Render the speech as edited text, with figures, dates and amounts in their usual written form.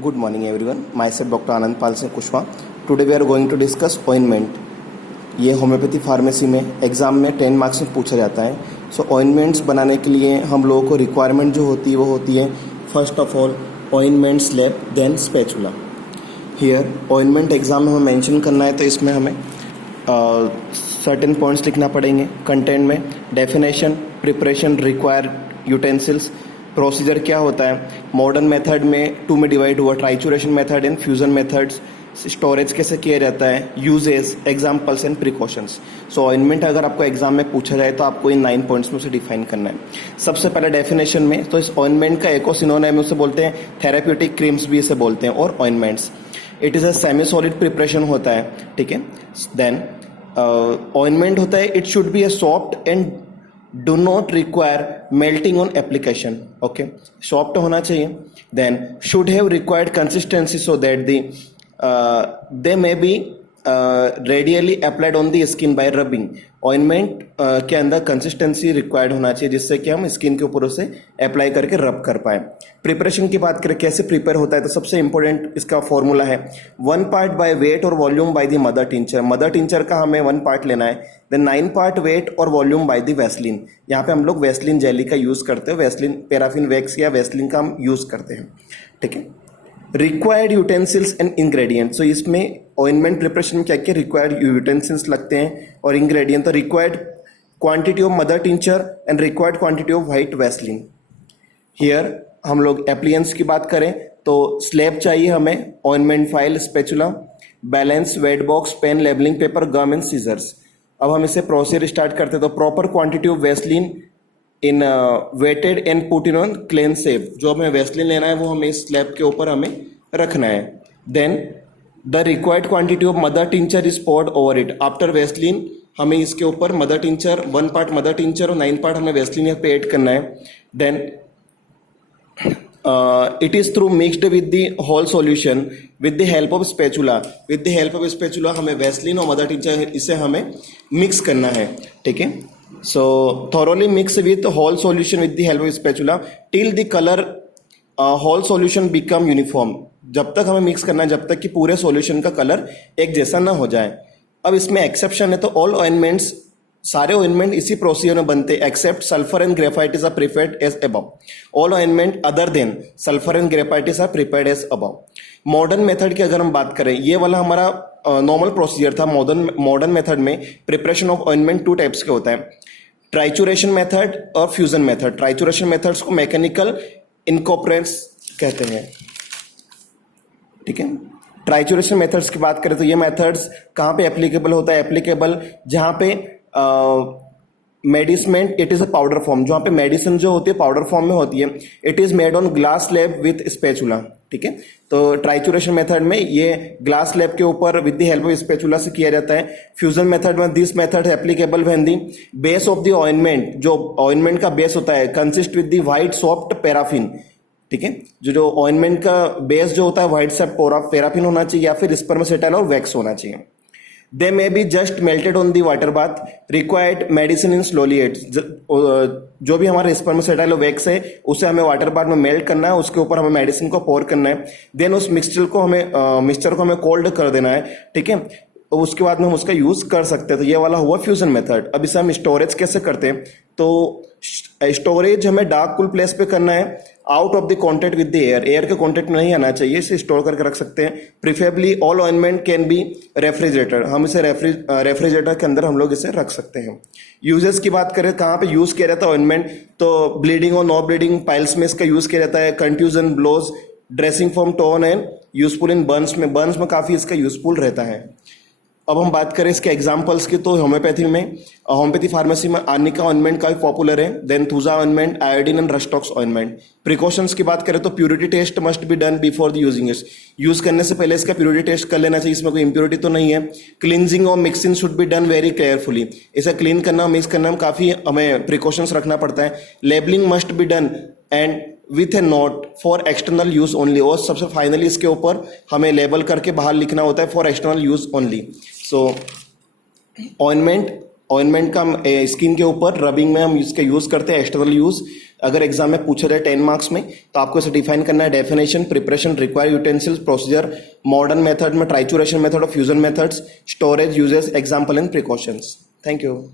Good morning everyone. Myself Dr. Anand Pal Singh Kushwaha. Today we are going to discuss ointment. ये homeopathy pharmacy में exam में 10 marks में पूछा जाता है. सो ऑइंटमेंट्स बनाने के लिए हम लोगों को रिक्वायरमेंट जो होती है वो होती है first of all ointment slab then spatula. Here ointment exam में हमें मेंशन करना है तो इसमें हमें सर्टेन पॉइंट्स लिखना पड़ेंगे. कंटेंट में definition, preparation, required utensils, procedure क्या होता है, मॉडर्न मेथड में 2 में डिवाइड हुआ, trituration method and fusion methods, storage कैसे किया जाता है, uses, examples and precautions. So ointment अगर आपको एग्जाम में पूछा जाए तो आपको इन 9 पॉइंट्स में से डिफाइन करना है. सबसे पहले डेफिनेशन में तो इस ऑइंटमेंट का एक और सिनोनिम उसे बोलते हैं थेरेप्यूटिक क्रीम्स भी इसे बोलते हैं और ointments. It is a semi solid preparation होता है. ठीक है. देन ऑइंटमेंट होता है it should be a soft and do not require melting on application. Okay, soft होना चाहिए. Then should have required consistency so that they may be radially applied on the skin by rubbing. Ointment के अंदर consistency required होना चाहिए जिससे कि हम skin के ऊपर उसे अप्लाई करके रब कर पाए. प्रिपरेशन की बात करें कैसे प्रिपेयर होता है तो सबसे इंपॉर्टेंट इसका फॉर्मूला है 1 पार्ट बाय वेट और volume by the mother tincture. Mother tincture का हमें 1 पार्ट लेना है. देन 9 पार्ट वेट और वॉल्यूम बाय द वैसलीन. यहाँ पे हम लोग वैसलीन जेली का यूज़ करते हैं. वैसलीन पैराफिन वैक्स या वैसलीन का हम यूज़ करते हैं. ठीक है. Required utensils and ingredient. So इसमें ऑइंटमेंट प्रिपरेशन में क्या क्या रिक्वायर्ड यूटेंसिल्स लगते हैं और इंग्रेडिएंट. तो required quantity of mother tincture and required quantity of white Vaseline. Here हम लोग एप्लियंस की बात करें तो स्लैब चाहिए हमें, ointment file, spatula, balance, weight box, pen, labelling paper, gum and scissors. अब हम इसे प्रोसीजर स्टार्ट करते हैं. तो proper quantity of Vaseline in weighted and put in on clean सेप. जो हमें वैसलीन लेना है वो हमें इस स्लैब के ऊपर हमें रखना है. Then the required quantity of mother tincture is poured over it. After Vaseline हमें इसके ऊपर mother tincture 1 part mother tincture और 9 पार्ट हमें वैसलीन यहाँ पे ऐड करना है. Then it is through mixed with the whole solution with the help of spatula. with the help of spatula हमें वैसलीन और मदर टिंचर इसे हमें मिक्स करना है. ठीक है. so thoroughly mix with whole solution with the help of spatula till the color whole solution become uniform. जब तक हमें मिक्स करना है जब तक कि पूरे सॉल्यूशन का कलर एक जैसा ना हो जाए. अब इसमें एक्सेप्शन है. तो ऑल ऑइंटमेंट्स, सारे ऑइंटमेंट इसी प्रोसीजर में बनते हैं except sulphur and graphites are prepared as above. All ointment other than sulphur and graphites are prepared as above. Modern method की अगर हम बात करें, ये वाला हमारा नॉर्मल प्रोसीजर था. मॉडर्न मेथड में प्रिपरेशन ऑफ ऑइंटमेंट 2 टाइप्स के होता है, ट्राइचुरेशन मेथड और फ्यूजन मेथड. ट्राइचुरेशन मेथड्स को मैकेनिकल इनकॉर्पोरेंस कहते हैं. ठीक है. ट्राइचुरेशन मेथड्स की बात करें तो ये मेथड्स कहाँ पे एप्लीकेबल होता है? एप्लीकेबल जहाँ पे medicine it is a powder form. जहाँ पे मेडिसिन जो होती है पाउडर फॉर्म में होती है. It is made on glass slab with spatula. ठीक है. तो ट्राइचुरेशन मेथड में ये ग्लास स्लैब के ऊपर with the help of spatula से किया जाता है. फ्यूजन मेथड में this method applicable when the base of the ointment, जो ऑइंटमेंट का बेस होता है, consist with the white soft paraffin. ठीक है. जो ऑइंटमेंट का बेस जो होता है व्हाइट सॉफ्ट पैराफिन होना चाहिए या फिर स्पर्मेसेटाइल और वैक्स होना चाहिए. They may be just melted on the water bath. Required medicine in slowly aids. जो भी हमारा स्पर्मेसेटाइल वैक्स है उसे हमें वाटर बाथ में मेल्ट करना है, उसके ऊपर हमें मेडिसिन को पोर करना है. देन उस मिक्सचर को हमें कोल्ड कर देना है. ठीक है. उसके बाद में हम उसका यूज कर सकते हैं. तो ये वाला हुआ फ्यूजन मेथड. अब इसे हम स्टोरेज कैसे करते हैं? तो स्टोरेज हमें डार्क कूल प्लेस पे करना है, out of the contact with the air. Air के कॉन्टेक्ट में नहीं आना चाहिए. इसे स्टोर करके रख सकते हैं. Preferably all ointment can be refrigerator. हम इसे रेफ्रिजरेटर के अंदर हम लोग इसे रख सकते हैं. यूजेस की बात करें कहाँ पे यूज किया जाता है ऑइंटमेंट, तो ब्लीडिंग और नो ब्लीडिंग पाइल्स में इसका यूज किया जाता है. Contusion, blows, dressing from tone and useful in burns में काफी इसका यूजफुल रहता है. अब हम बात करें इसके एग्जांपल्स की तो होम्योपैथी फार्मेसी में आर्निका ऑइंटमेंट काफी पॉपुलर है. Then thuja ointment, iodine and rhus tox ointment. Precautions की बात करें तो purity test must be done before the using it. Use करने से पहले इसका प्यूरिटी टेस्ट कर लेना चाहिए, इसमें कोई इंप्योरिटी तो नहीं है. क्लींजिंग और mixing should be done very carefully. इसे क्लीन करना, मिक्स करना में काफी हमें प्रिकॉशंस रखना पड़ता है. Labelling must be done and with A note for external use only. और सबसे फाइनली इसके ऊपर हमें लेबल करके बाहर लिखना होता है for external use only. So ointment ointment का स्किन के ऊपर रबिंग में हम इसका यूज़ करते हैं, एक्सटर्नल यूज़। अगर एग्जाम में पूछा जाए 10 मार्क्स में तो आपको इसे डिफाइन करना है, definition, preparation, required utensils, procedure, modern method में ट्राइचुरेशन मेथड और fusion methods, storage, uses, example and precautions. Thank you.